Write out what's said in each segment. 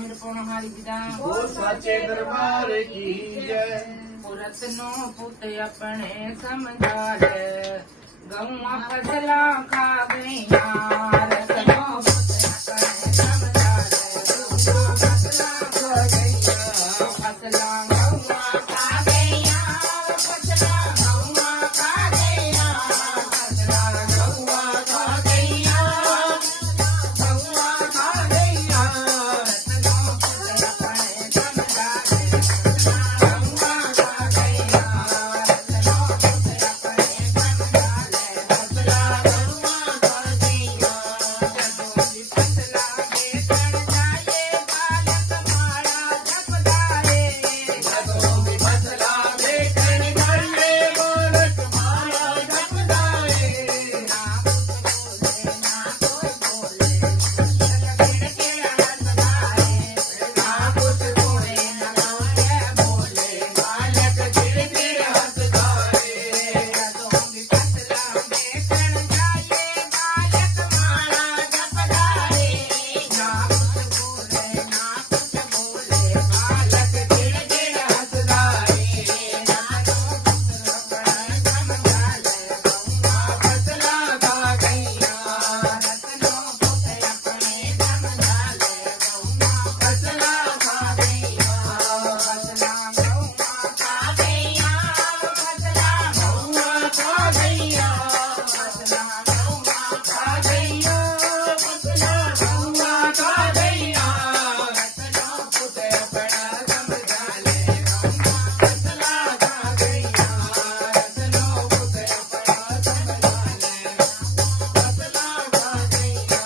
मेरे पौनहारी विदा बोल साचे दरबार की जय। रत्नो पुत अपने समझा ले गौआ फसला खा गईया रत्नो पुत अपने समझा ले गौआ फसला खा गईया फसला गौआ खा गईया फसला गौआ खा गईया फसला गौआ खा गईया गौआ खा गईया रत्नो पुत अपने समझा ले गौआ खा गईया रत्नो पुत अपने समझा ले फसला गौआ खा गईया जदों भी फसला बेचण जाए बालक मारा जपदारे जदों भी फसला बेचण जाए बालक मारा जपदारे। ना कुछ बोले ना कोई बोले ना बोले बालक गिड़गिड़ हंसदारे जदों भी फसला बेचण जाए बालक मारा जपदारे ना कुछ बोले बालक गिड़गिड़ हंसदारे ना तो अपना समझा ले गौआ फसला खा गईया रत्नो पुत अपने समझा ले गौआ फसला खा गईया फसला गौआ खा गईया फसला गौआ खा गईया फसला गौआ खा गईया फसला गौआ खा गईया रत्नो पुत अपना समझा ले गौआ फसला खा गईया रत्नो पुत अपना समझा ले फसला खा गईया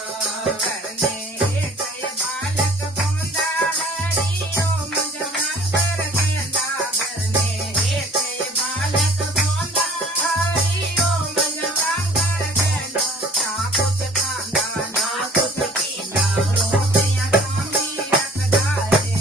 करने गए बालक बोंदा हरियो मुझमन कर गेंदा करने गए बालक बोंदा हरियो मुझमन कर गेंदा ना कुछ खांदा ना कुछ पींदा रोटियां खांदी रखदारे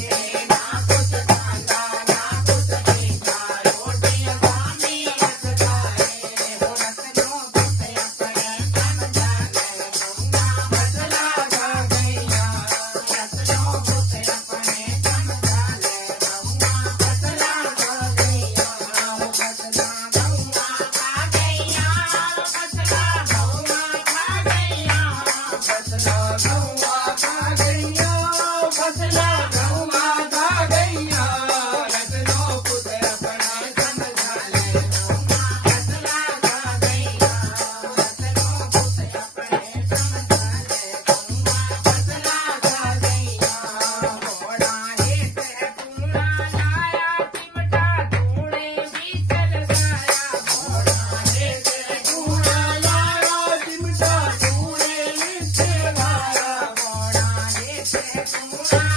ना कुछ खांदा ना कुछ पींदा रोटियां खांदी रखदारे हो रत्नो पुत अपने समझा ले गौआ फसला खा गईया रत्नो पुत अपने समझा ले गौआ फसला खा गईया फसला गौआ खा गईया फसला गौआ खा गईया फसला गौआ खा गईया फसला गौआ खा गईया रत्नो पुत अपना समझा ले गौआ फसला खा गईया रत्नो पुत अपने समझा ले गौआ फसला खा गईया घोड़ा हेठ टूणा लाया चिमटा धूणे बीच लगाया घोड़ा हेठ टूणा लाया चिमटा धूणे बीच लगाया घोड़ा हेठ टूणा